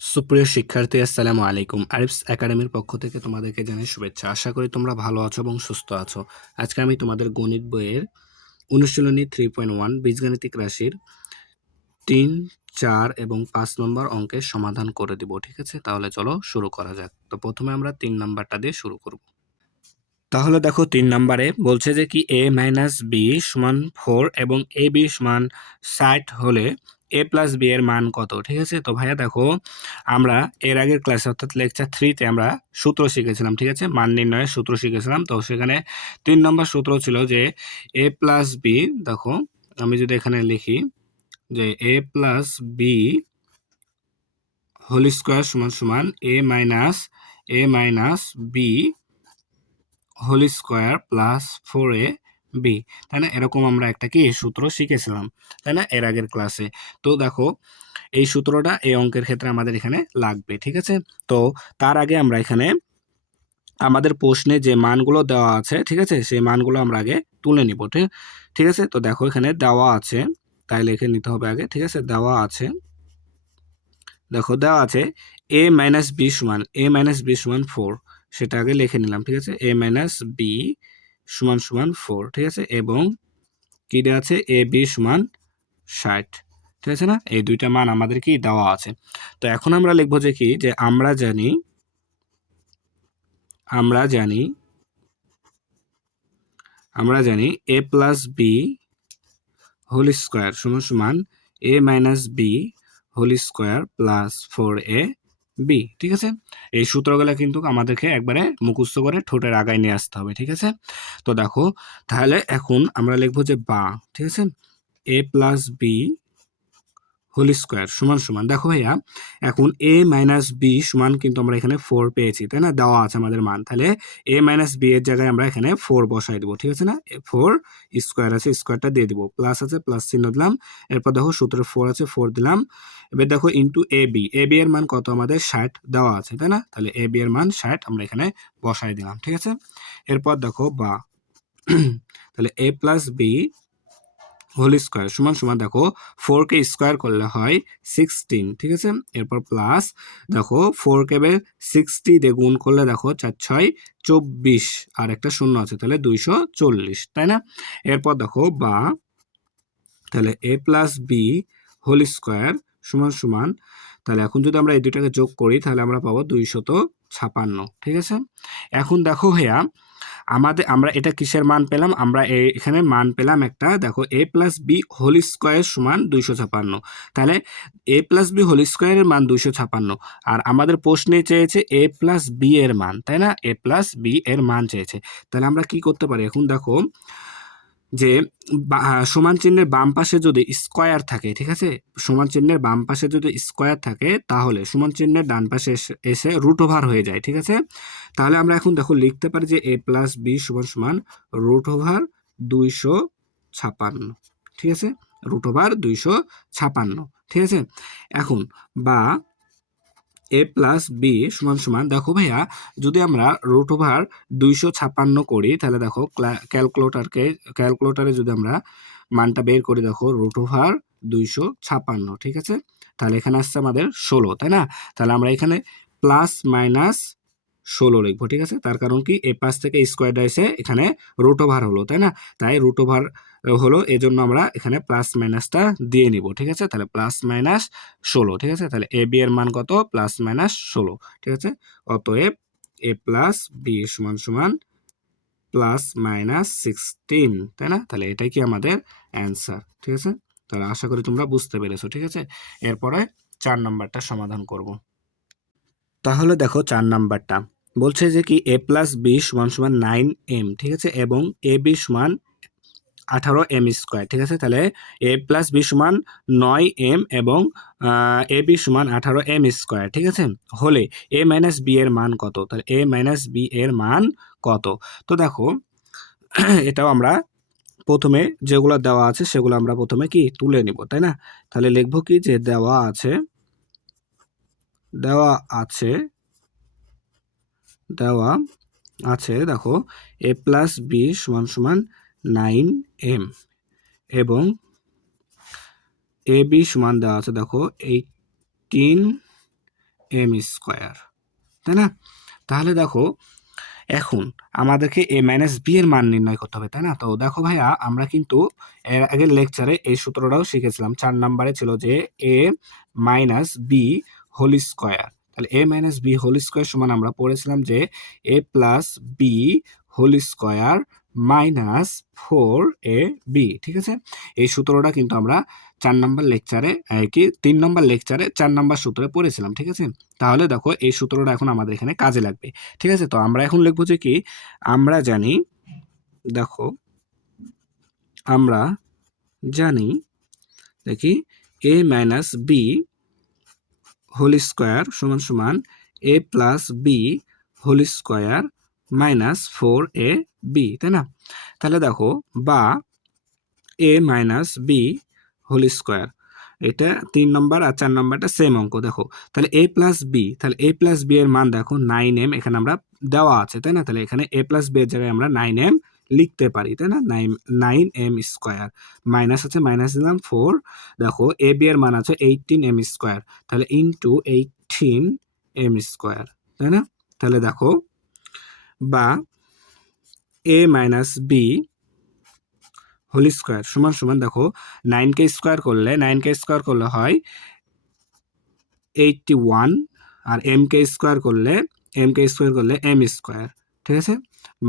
সুপ্রিয় শিক্ষার্থী, আসসালামু আলাইকুম। আরিফস একাডেমির পক্ষ থেকে তোমাদেরকে জানাই শুভেচ্ছা। আশা করি তোমরা ভালো আছো এবং সুস্থ আছো। আজকে আমি তোমাদের গণিত বইয়ের অনুশীলনী 3.1 বীজগাণিতিক রাশির 3, 4 এবং 5 নম্বর অঙ্কের সমাধান করে দিব। ঠিক আছে, তাহলে চলো শুরু করা যাক। তো প্রথমে আমরা 3 নাম্বারটা দিয়ে শুরু করব। তাহলে দেখো 3 নাম্বারে বলছে যে কি a মাইনাস বি সমান 4 এবং এ বি সমান 60 হলে a প্লাস বি এর মান কত। ঠিক আছে, তো ভাইয়া দেখো আমরা এর আগের ক্লাসে অর্থাৎ লেকচার 3-তে আমরা সূত্র শিখেছিলাম। ঠিক আছে, মান নির্ণয়ের সূত্র শিখেছিলাম। তো সেখানে 3 নম্বর সূত্র ছিল যে a প্লাস বি, দেখো আমি যদি এখানে লিখি যে a plus B whole square সমান সমান A minus B whole square plus 4 A B, তাই না? এরকম আমরা একটা কি সূত্র শিখেছিলাম, তাই না, এর আগের ক্লাসে। তো দেখো এই সূত্রটা এই অঙ্কের ক্ষেত্রে আমাদের এখানে লাগবে। ঠিক আছে, তো তার আগে আমরা এখানে আমাদের প্রশ্নে যে মানগুলো দেওয়া আছে, ঠিক আছে, সেই মানগুলো আমরা আগে তুলে নিব। ঠিক আছে, তো দেখো এখানে দেওয়া আছে, তাই লিখে নিতে হবে আগে। ঠিক আছে, দেওয়া আছে, দেখো দেওয়া আছে a মাইনাস বি সমান 4, সেটা আগে লিখে নিলাম। ঠিক আছে, a-b সমান 4, ঠিক আছে, এবং কি দেওয়া আছে a-b সমান 60। ঠিক আছে না, এই দুইটা মান আমাদের কি দেওয়া আছে। তো এখন আমরা লিখবো যে কি, যে আমরা জানি a plus B whole square সমান সমান A minus B whole square plus 4 A B. ঠিক আছে, এই সূত্রগুলো কিন্তু আমাদেরকে একবারে মুখস্থ করে ঠোঁটের আগায় নিয়ে আসতে হবে। ঠিক আছে, তো দেখো তাহলে এখন আমরা লিখবো যে বা, ঠিক আছে, এ প্লাস বি হোল স্কোয়ার সমান সমান, দেখো ভাইয়া এখন এ মাইনাস বি সমান কিন্তু আমরা এখানে 4 পেয়েছি, তাই না, দেওয়া আছে আমাদের মান। তাহলে এ মাইনাস বি এর জায়গায় আমরা এখানে 4 বসাই দেবো। ঠিক আছে না, 4 স্কোয়ার আছে, স্কোয়ারটা দিয়ে দিব, প্লাস আছে প্লাস চিহ্ন দিলাম, এরপর দেখো সূত্রে 4 আছে 4 দিলাম। এবার দেখো ইন্টু এ বি এর মান কত, আমাদের 60 দেওয়া আছে, তাই না, তাহলে এ বি এর মান 60 আমরা এখানে বসাই দিলাম। ঠিক আছে, এরপর দেখো বা তাহলে এ প্লাস বি হোল স্কোয়ার সমান সমান, দেখো 4 কে স্কোয়ার করলে হয় 16। ঠিক আছে, এরপর প্লাস দেখো 4 কে 60 দিয়ে গুণ করলে দেখো 4 6 24 আর একটা শূন্য আছে, তাহলে 240, তাই না। এরপর দেখো বা তাহলে এ প্লাস বি হোল স্কোয়ার সমান সমান, তাহলে এখন যদি আমরা এই দুইটাকে যোগ করি তাহলে আমরা পাবো 256। ঠিক আছে, এখন দেখো ভাইয়া আমরা এটা কিসের মান পেলাম, আমরা এখানে মান পেলাম একটা, দেখো এ প্লাস বি হোল স্কোয়ার সমান 256। তাহলে এ প্লাস বি হোল স্কোয়ারের মান 256, আর আমাদের প্রশ্নে চেয়েছে এ প্লাস বি এর মান, তাই না, এ প্লাস বি এর মান চেয়েছে। তাহলে আমরা কি করতে পারি, এখন দেখো যে সমান চিহ্নের বাম পাশে যদি স্কোয়ার থাকে, ঠিক আছে, সমান চিহ্নের বাম পাশে যদি স্কোয়ার থাকে তাহলে সমান চিহ্নের ডান পাশে এসে রুট ওভার হয়ে যায়। ঠিক আছে, তাহলে আমরা এখন দেখো লিখতে পারি যে এ প্লাস বি সমান সমান রুট ওভার 256। ঠিক আছে, রুট ওভার 256। ঠিক আছে, এখন বা এ প্লাস বি সমান সমান, দেখো ভাইয়া যদি আমরা রুট ওভার 256 করি তাহলে দেখো ক্যালকুলেটারে যদি আমরা মানটা বের করি, দেখো রুট ওভার 256। ঠিক আছে, তাহলে এখানে আসছে আমাদের 16, তাই না, তাহলে আমরা এখানে প্লাস মাইনাস 16 লিখবো। ঠিক আছে, তার কারণ কি এ পাশ থেকে স্কোয়ারটা এসে এখানে রুট ওভার হলো, তাই না, তাই রুট ওভার হলো, এজন্য আমরা এখানে প্লাস মাইনাসটা দিয়ে নিব। ঠিক আছে, তাহলে প্লাস মাইনাস 16। ঠিক আছে, তাহলে এ বি এর মান কত, প্লাস মাইনাস 16। ঠিক আছে, অতএব এ প্লাস বি সমান সমান প্লাস মাইনাস 16, তাই না, তাহলে এটাই কি আমাদের অ্যান্সার। ঠিক আছে, তাহলে আশা করি তোমরা বুঝতে পেরেছো। ঠিক আছে, এরপরে 4 নাম্বারটা সমাধান করব। তাহলে দেখো 4 নাম্বারটা বলছে যে কি এ প্লাস বি সমান সমান 9m। ঠিক আছে, এবং এ বি সমান 18m স্কোয়ার। ঠিক আছে, তাহলে এ প্লাস বি সমান 9m এবং এ বি সমান 18m স্কোয়ার। ঠিক আছে, হলে এ মাইনাস বি এর মান কত, তাহলে এ মাইনাস বি এর মান কত। তো দেখো এটাও আমরা প্রথমে যেগুলো দেওয়া আছে সেগুলো আমরা প্রথমে কি তুলে নিব, তাই না, তাহলে লিখবো কি যে দেওয়া আছে দেওয়া আছে দেখো এ প্লাস বি সমান সমান 9m এবং এ বি সমান দেওয়া আছে দেখো 18 এম স্কোয়ার, তাই না? তাহলে দেখো এখন আমাদেরকে এ মাইনাস বি এর মান নির্ণয় করতে হবে, তাই না? তো দেখো ভাইয়া, আমরা কিন্তু এর আগের লেকচারে এই সূত্রটাও শিখেছিলাম। 4 নম্বরে ছিল যে A minus B whole square. তাহলে A minus B whole square সমান আমরা পড়েছিলাম যে A plus B whole square minus 4ab, ঠিক আছে? এই সূত্রটা কিন্তু আমরা 4 নম্বর লেকচারে কি 3 নম্বর লেকচারে 4 নম্বর সূত্রে পড়েছিলাম, ঠিক আছে? তাহলে দেখো এই সূত্রটা এখন আমাদের এখানে কাজে লাগবে, ঠিক আছে? তো আমরা এখন লিখবো যে কি, আমরা জানি, দেখো আমরা জানি দেখি A minus B whole square সমান সমান A plus B whole square minus 4ab, তাই না? তাহলে দেখো, বা A minus B whole square, এটা 3 নম্বর আর 4 নম্বরটা সেম অঙ্ক। দেখো তাহলে এ প্লাস বি, তাহলে এ প্লাস বি এর মান দেখো 9m এখানে আমরা দেওয়া আছে, তাই না? তাহলে এখানে এ প্লাস বি এর জায়গায় আমরা 9m লিখতে পারি, তাই না? 9m স্কোয়ার, মাইনাস আছে মাইনাস দিলাম 4, দেখো এ বি এর মান আছে 18m স্কোয়ার, তাহলে ইন্টু 18m স্কোয়ার, তাই না? তাহলে দেখো, বা A minus B whole square সমান সমান দেখো 9k স্কোয়ার করলে হয় 81, আর mk স্কোয়ার করলে m স্কোয়ার, ঠিক আছে?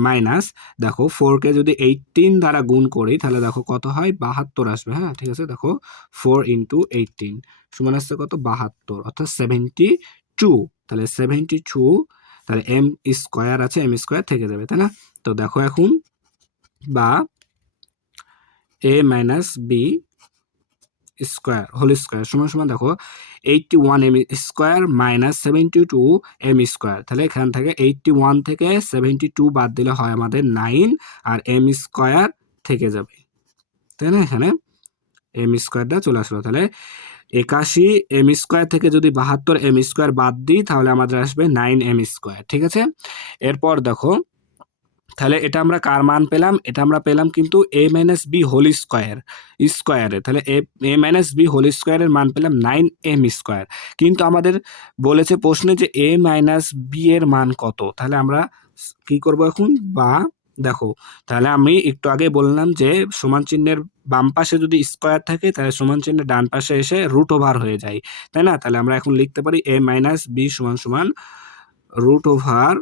মাইনাস দেখো 4কে যদি 18 দ্বারা গুণ করি তাহলে দেখো কত হয়, 72 আসবে। হ্যাঁ, ঠিক আছে? দেখো 4 ইন্টু 18 সমান আসছে কত, 72, অর্থাৎ 72। তাহলে 72, তাহলে m স্কোয়ার আছে, m স্কোয়ার থেকে যাবে, তাই না? তো দেখো এখন, বা A minus B square whole square সমান সমান দেখো 81m square minus 72m square, তাহলে এখান থেকে 81 থেকে 72 বাদ দিলে হয় আমাদের 9, আর m স্কোয়ার থেকে যাবে, তাই না? এখানে m স্কোয়ারটা চলে আসলো, তাহলে 81m স্কোয়ার থেকে যদি 72m স্কোয়ার বাদ দিই তাহলে আমাদের আসবে 9m স্কোয়ার, ঠিক আছে? এরপর দেখো, তাহলে এটা আমরা কার মান পেলাম, এটা আমরা পেলাম কিন্তু এ মাইনাস বি হোল স্কোয়ারে, তাহলে এ মাইনাস বি হোল স্কোয়ারের মান পেলাম 9m স্কোয়ার। কিন্তু আমাদের বলেছে প্রশ্নে যে এ মাইনাস বি এর মান কত, তাহলে আমরা কি করব এখন, বা দেখো, তাহলে আমি একটু আগে বললাম যে সমান চিহ্নের বাম পাশে যদি স্কোয়ার থাকে তাহলে সমান চিহ্নের ডান পাশে এসে রুট ওভার হয়ে যায়, তাই না? তাহলে আমরা এখন লিখতে পারি এ মাইনাস বি সমান সমান রুট ওভার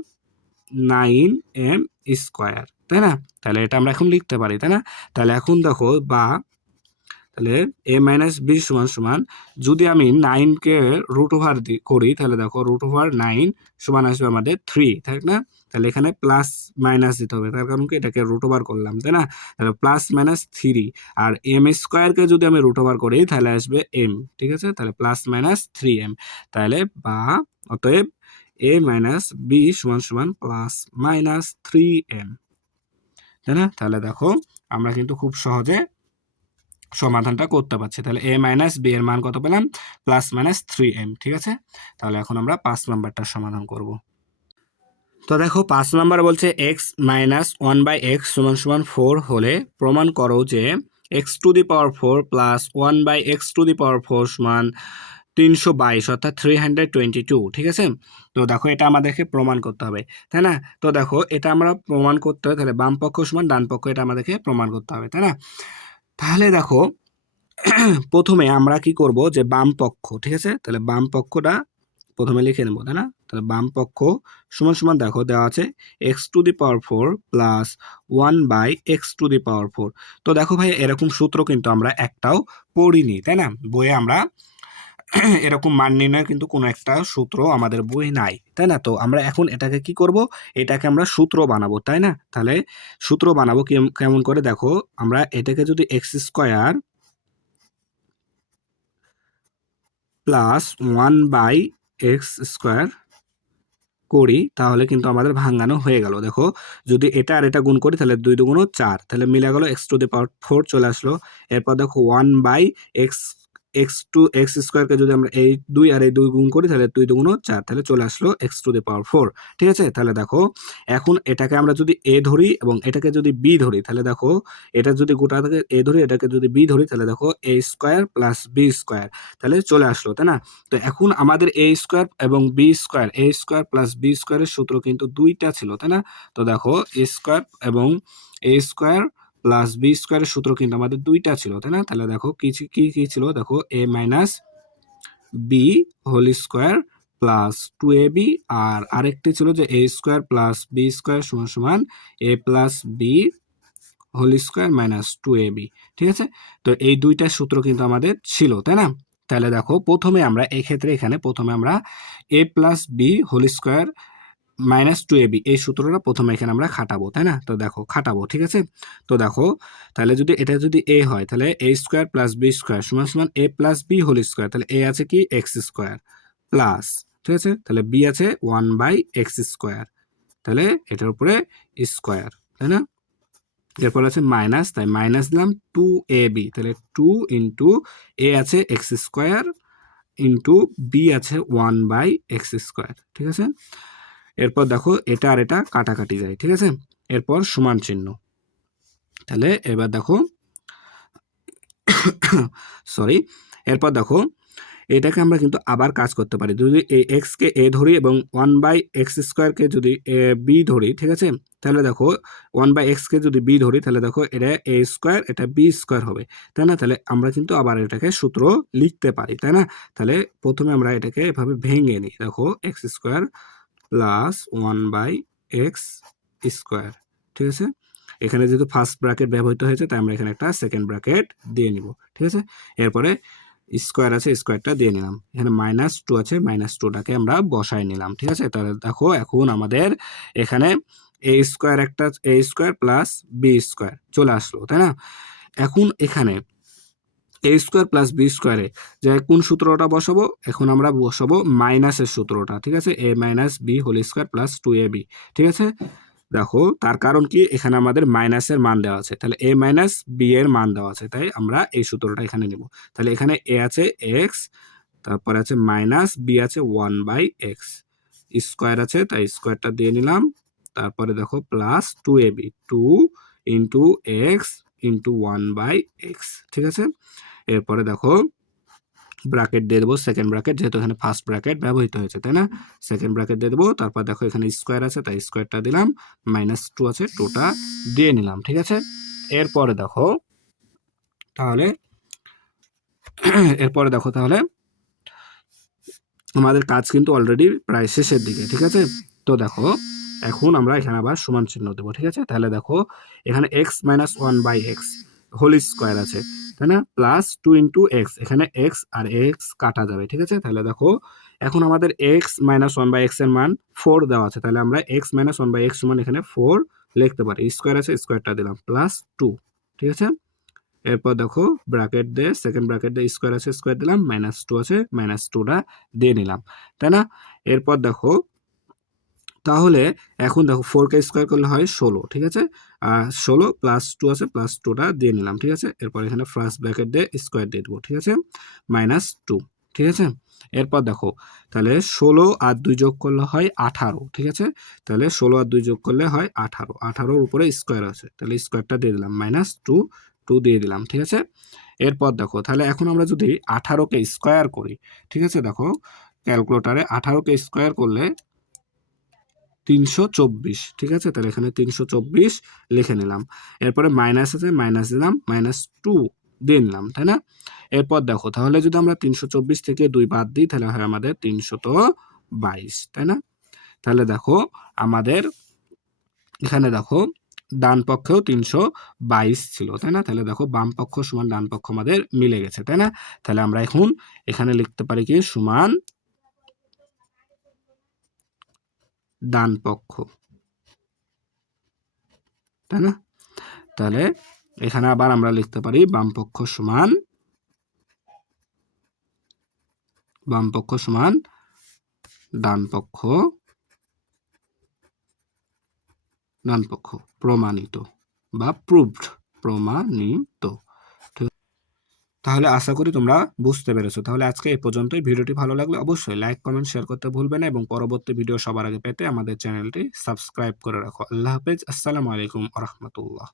9m স্কোয়ার, তাই না? তাহলে এটা আমরা এখন লিখতে পারি, তাই না? তাহলে এখন দেখো, বা তাহলে এ মাইনাস বি সমান সমান, যদি আমি 9কে রুট ওভার করি তাহলে দেখো রুট ওভার 9 সমান আসবে আমাদের 3, তাই না? তাহলে এখানে প্লাস মাইনাস দিতে হবে, তার কারণ কি এটাকে রুট ওভার করলাম, তাই না? তাহলে প্লাস মাইনাস 3, আর এম স্কোয়ারকে যদি আমি রুট ওভার করি তাহলে আসবে এম, ঠিক আছে? তাহলে প্লাস মাইনাস 3m, তাহলে বা অতএব এ মাইনাস বি সমান সমান প্লাস মাইনাস 3m, তাই না? তাহলে দেখো আমরা কিন্তু খুব সহজে সমাধানটা করতে পারছি। তাহলে এ মাইনাস বি এর মান কত পেলাম, প্লাস মাইনাস 3m, ঠিক আছে? তাহলে এখন আমরা 5 নাম্বারটা সমাধান করব। তো দেখো 5 নাম্বার বলছে এক্স মাইনাস 1/x সমান সমান 4 হলে প্রমাণ করো যে x to the power 4 plus 1/x to the power 4 সমান 322, অর্থাৎ 322, ঠিক আছে? তো দেখো এটা আমাদেরকে প্রমাণ করতে হবে, তাই না? তো দেখো এটা আমরা প্রমাণ করতে হবে, তাহলে বাম পক্ষ সমান ডান পক্ষ, এটা আমাদেরকে প্রমাণ করতে হবে, তাই না? তাহলে দেখো প্রথমে আমরা কি করব, যে বাম পক্ষ, ঠিক আছে? তাহলে বাম পক্ষটা প্রথমে লিখে নেব, তাই না? তাহলে বাম পক্ষ সমান সমান দেখো দেওয়া আছে x to the power 4 plus 1/x to the power 4। তো দেখো ভাই, এরকম সূত্র কিন্তু আমরা একটাও পড়িনি, তাই না? বইয়ে আমরা এরকম মান নির্ণয়ের কিন্তু কোনো একটা সূত্র আমাদের বই নাই, তাই না? তো আমরা এখন এটাকে কি করব, এটাকে আমরা সূত্র বানাবো, তাই না? তাহলে সূত্র বানাবো কেমন করে, দেখো আমরা এটাকে যদি x square plus 1/x square করি তাহলে কিন্তু আমাদের ভাঙানো হয়ে গেল। দেখো যদি এটা আর এটা গুণ করি তাহলে 2 2 4, তাহলে মিলে গেল x টু দি পাওয়ার 4 চলে আসলো। এরপর দেখো 1/x এক্স স্কোয়ারকে যদি আমরা এই 2 আর এই 2 গুণ করি তাহলে 2 দুগুণ 4, তাহলে চলে আসলো এক্স টু দি পাওয়ার 4। ঠিক আছে, তাহলে দেখো এখন এটাকে আমরা যদি এ ধরি এবং এটাকে যদি বি ধরি, তাহলে দেখো এটা যদি গোটাটাকে এ ধরি, এটাকে যদি বি ধরি, তাহলে দেখো এ স্কোয়ার প্লাস বি স্কোয়ার, তাহলে চলে আসলো, তাই না? তো এখন আমাদের এ স্কোয়ার এবং বি স্কোয়ার, এ স্কোয়ার প্লাস বি স্কোয়ারের সূত্র কিন্তু দুইটা ছিল, তাই না? তো দেখো এ স্কোয়ার এবং এ স্কোয়ার প্লাস বি স্কোয়ারের সূত্র কিন্তু আমাদের দুইটা ছিল, তাই না? তাহলে দেখো কি কি কি ছিল, দেখো A minus B whole square plus 2ab, আর আরেকটি ছিল যে A square plus B square সমান সমান A plus B whole square minus 2ab। ঠিক আছে, তো এই দুইটা সূত্র কিন্তু আমাদের ছিল, তাই না? তাহলে দেখো প্রথমে আমরা এই ক্ষেত্রে এখানে প্রথমে আমরা A plus B whole square minus 2ab এই সূত্রটা প্রথমে এখানে আমরা খাটাবো, তাই না? তো দেখো খাটাবো, ঠিক আছে। তো দেখো তাহলে যদি এটা যদি এ হয়, তাহলে এ স্কোয়ার প্লাস বি স্কোয়ার সমান সমান A plus B whole square, তাহলে এ আছে কি এক্স স্কোয়ার প্লাস, ঠিক আছে, তাহলে বি আছে 1/x স্কোয়ার, তাহলে এটার উপরে স্কোয়ার, তাই না? এরপর আছে মাইনাস, তাই মাইনাস দিলাম 2ab, তাহলে 2 ইন্টু এ আছে এক্স স্কোয়ার ইন্টু বি আছে 1/x স্কোয়ার, ঠিক আছে। এরপর দেখো এটা আর এটা কাটাকাটি যায়, ঠিক আছে। এরপর সমান চিহ্ন, তাহলে এবার দেখো সরি, এরপর দেখো এটাকে আমরা কিন্তু আবার কাজ করতে পারি, যদি এই এক্স কে এ ধরি এবং 1/x স্কোয়ারকে যদি বি ধরি, ঠিক আছে, তাহলে দেখো 1/x কে যদি বি ধরি, তাহলে দেখো এটা এ স্কোয়ার এটা বি স্কোয়ার হবে, তাই না? তাহলে আমরা কিন্তু আবার এটাকে সূত্র লিখতে পারি, তাই না? তাহলে প্রথমে আমরা এটাকে এভাবে ভেঙে নিই, দেখো x square plus 1/x square, ঠিক আছে। এখানে যেহেতু ফার্স্ট ব্র্যাকেট ব্যবহৃত হয়েছে, তাই আমরা এখানে একটা সেকেন্ড ব্র্যাকেট দিয়ে নিব, ঠিক আছে। এরপরে স্কোয়ার আছে, স্কোয়ারটা দিয়ে নিলাম, এখানে মাইনাস 2 আছে, মাইনাস 2টাকে আমরা বসাই নিলাম, ঠিক আছে। তাহলে দেখো এখন আমাদের এখানে এ স্কোয়ার একটা এ স্কোয়ার প্লাস বি স্কোয়ার চলে আসলো, তাই না? এখন এখানে এ স্কোয়ার প্লাস বি স্কোয়ারে যে কোন সূত্রটা বসাবো, এখন আমরা বসাবো মাইনাসের সূত্রটা, ঠিক আছে, A minus B whole square plus 2ab, ঠিক আছে। দেখো তার কারণ কি, এখানে আমাদের মাইনাসের মান দেওয়া আছে, তাহলে এ মাইনাস বি এর মান দেওয়া আছে, তাই আমরা এই সূত্রটা এখানে নিব। তাহলে এখানে এ আছে এক্স, তারপরে আছে মাইনাস বি আছে 1/x স্কোয়ার আছে, তাই স্কোয়ারটা দিয়ে নিলাম। তারপরে দেখো plus 2ab, 2 into x into 1/x, ঠিক আছে। এরপরে দেখো ব্র্যাকেট দিয়ে দেবো, সেকেন্ড ব্র্যাকেট, যেহেতু এখানে ফার্স্ট ব্র্যাকেট ব্যবহৃত হয়েছে, তাই না? সেকেন্ড ব্র্যাকেট দিয়ে দেবো, তারপর দেখো এখানে স্কোয়ার আছে, তাই স্কোয়ারটা দিলাম, মাইনাস 2 আছে, 2টা দিয়ে নিলাম, ঠিক আছে। এরপরে দেখো তাহলে এরপরে দেখো তাহলে আমাদের কাজ কিন্তু অলরেডি প্রায় শেষের দিকে, ঠিক আছে। তো দেখো এখন আমরা এখানে আবার সমান চিহ্ন দেবো, ঠিক আছে। তাহলে দেখো এখানে x minus 1/x whole square আছে, তাই না, প্লাস 2 ইন্টু এক্স, এখানে এক্স আর এক্স কাটা যাবে, ঠিক আছে। তাহলে দেখো এখন আমাদের এক্স মাইনাস 1/x এর মান 4 দেওয়া আছে, তাহলে আমরা এক্স মাইনাস 1/x সমান এখানে 4 লিখতে পারি, স্কোয়ার আছে স্কোয়ারটা দিলাম প্লাস 2, ঠিক আছে। এরপর দেখো ব্র্যাকেট দিয়ে সেকেন্ড ব্র্যাকেট দিয়ে স্কোয়ার আছে স্কোয়ার দিলাম, মাইনাস 2 আছে মাইনাস 2টা দিয়ে নিলাম, তাই না। এরপর দেখো তাহলে এখন দেখো 4কে স্কোয়ার করলে হয় 16, ঠিক আছে, আর 16 প্লাস 2 আছে প্লাস 2টা দিয়ে নিলাম, ঠিক আছে। এরপর এখানে ফার্স্ট ব্র্যাকেট দিয়ে স্কোয়ার দিয়ে দেবো, ঠিক আছে, মাইনাস 2, ঠিক আছে। এরপর দেখো তাহলে 16 আর 2 যোগ করলে হয় 18, ঠিক আছে। তাহলে 16 আর 2 যোগ করলে হয় 18, 18-র উপরে স্কোয়ার আছে, তাহলে স্কোয়ারটা দিয়ে দিলাম, মাইনাস 2, 2 দিয়ে দিলাম, ঠিক আছে। এরপর দেখো তাহলে এখন আমরা যদি 18কে স্কোয়ার করি, ঠিক আছে, দেখো ক্যালকুলেটারে 18কে স্কোয়ার করলে 324, ঠিক আছে। তাহলে এখানে 324 লিখে নিলাম, এরপরে মাইনাস আছে মাইনাস দিলাম, মাইনাস 2 দিয়ে নিলাম, তাই না। এরপর দেখো তাহলে যদি আমরা 324 থেকে 2 বাদ দিই, তাহলে হয় আমাদের 322, তাই না। তাহলে দেখো আমাদের এখানে দেখো ডান পক্ষেও 322 ছিল, তাই না। তাহলে দেখো বাম পক্ষ সমান ডান পক্ষ আমাদের মিলে গেছে, তাই না। তাহলে আমরা এখন এখানে লিখতে পারি কি সমান ডান পক্ষ, তাই না। তাহলে এখানে আবার আমরা লিখতে পারি বাম পক্ষ সমান ডান পক্ষ প্রমাণিত বা প্রুভড, প্রমাণিত। তাহলে আশা করি তোমরা বুঝতে পেরেছো। তাহলে আজকে এই পর্যন্তই। ভিডিওটি ভালো লাগলে অবশ্যই লাইক, কমেন্ট, শেয়ার করতে ভুলবে না এবং পরবর্তী ভিডিও সবার আগে পেতে আমাদের চ্যানেলটি সাবস্ক্রাইব করে রাখো। আল্লাহ হাফেজ। আসসালামু আলাইকুম ওয়া রাহমাতুল্লাহ।